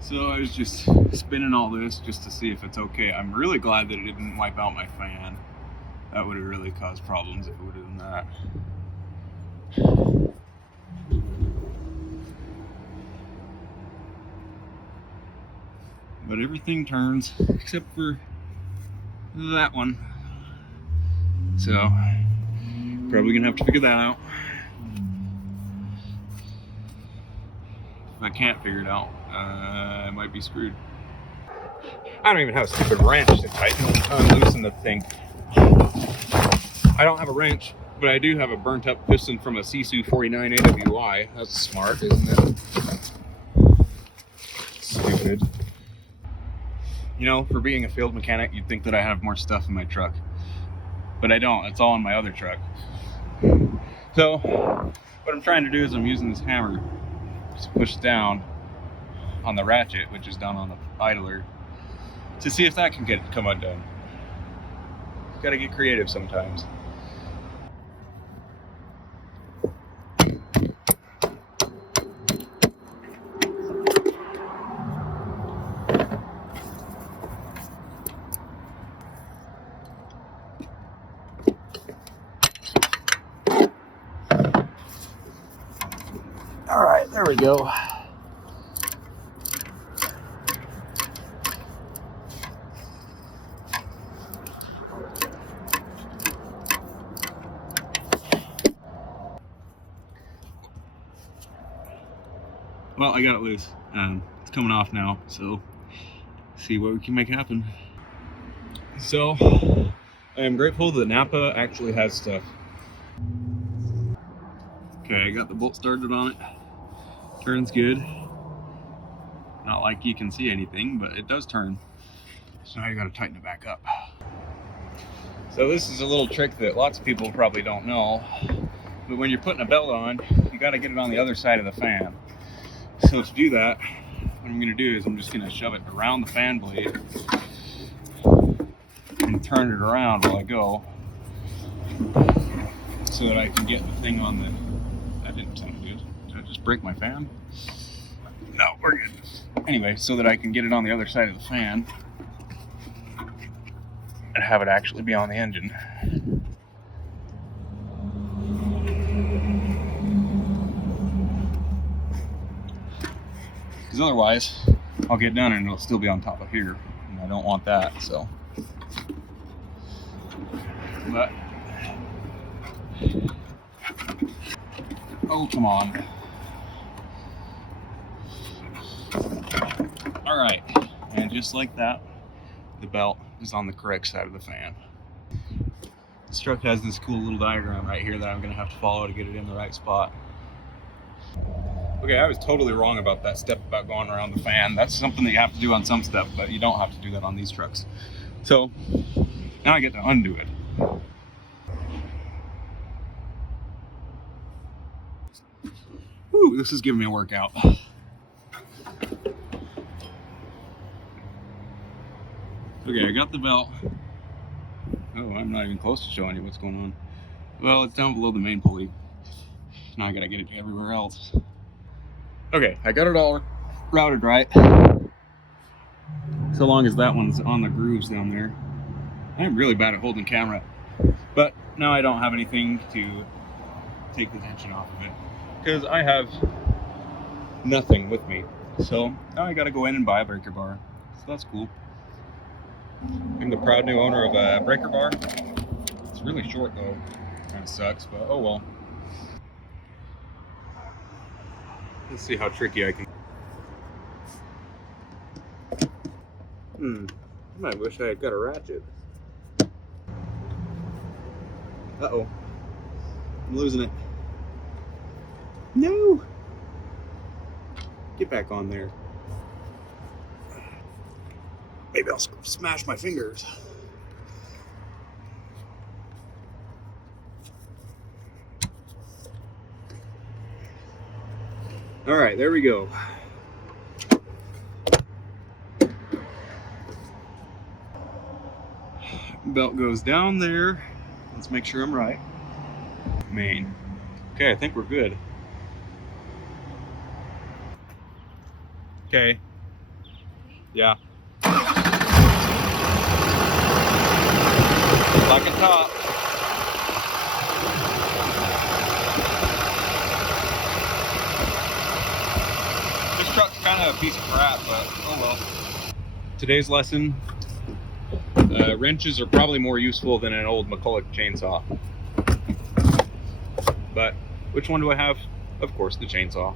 So I was just spinning all this just to see if it's okay. I'm really glad that it didn't wipe out my fan. That would have really caused problems if it would have done that. But everything turns except for that one. So probably gonna have to figure that out. If I can't figure it out, I might be screwed. I don't even have a stupid wrench to tighten and loosen the thing. I don't have a wrench, but I do have a burnt up piston from a Sisu 49 AWI. That's smart, isn't it? Stupid. You know, for being a field mechanic, you'd think that I have more stuff in my truck. But I don't. It's all in my other truck. So, what I'm trying to do is I'm using this hammer to push down on the ratchet, which is down on the idler, to see if that can come undone. Gotta get creative sometimes. All right, there we go. Well, I got it loose. It's coming off now, so see what we can make happen. So, I am grateful that NAPA actually has stuff. Okay, I got the bolt started on it. Turns good. Not like you can see anything, but it does turn. So now you gotta tighten it back up. So this is a little trick that lots of people probably don't know. But when you're putting a belt on, you gotta get it on the other side of the fan. So to do that, what I'm gonna do is I'm just gonna shove it around the fan blade and turn it around while I go, so that I can get the thing on the, that didn't sound good. Did I just break my fan? No, we're good. Anyway, so that I can get it on the other side of the fan and have it actually be on the engine. Because otherwise, I'll get done and it'll still be on top of here, and I don't want that, so. But, oh, come on. All right, and just like that, the belt is on the correct side of the fan. This truck has this cool little diagram right here that I'm gonna have to follow to get it in the right spot. Okay, I was totally wrong about that step about going around the fan. That's something that you have to do on some stuff, but you don't have to do that on these trucks. So now I get to undo it. Woo, this is giving me a workout. Okay, I got the belt. Oh, I'm not even close to showing you what's going on. Well, it's down below the main pulley. Now I gotta get it everywhere else. Okay, I got it all routed right. So long as that one's on the grooves down there. I'm really bad at holding camera. But now I don't have anything to take the tension off of it, because I have nothing with me. So now I gotta go in and buy a breaker bar. So that's cool. I'm the proud new owner of a breaker bar. It's really short though. Kind of sucks, but oh well. Let's see how tricky I can. I might wish I had got a ratchet. Uh-oh. I'm losing it. No! Get back on there. Maybe I'll smash my fingers. All right, there we go. Belt goes down there. Let's make sure I'm right. Main. Okay, I think we're good. Okay, Yeah. Like a top. This truck's kind of a piece of crap, but oh well. Today's lesson, wrenches are probably more useful than an old McCulloch chainsaw. But which one do I have? Of course, the chainsaw.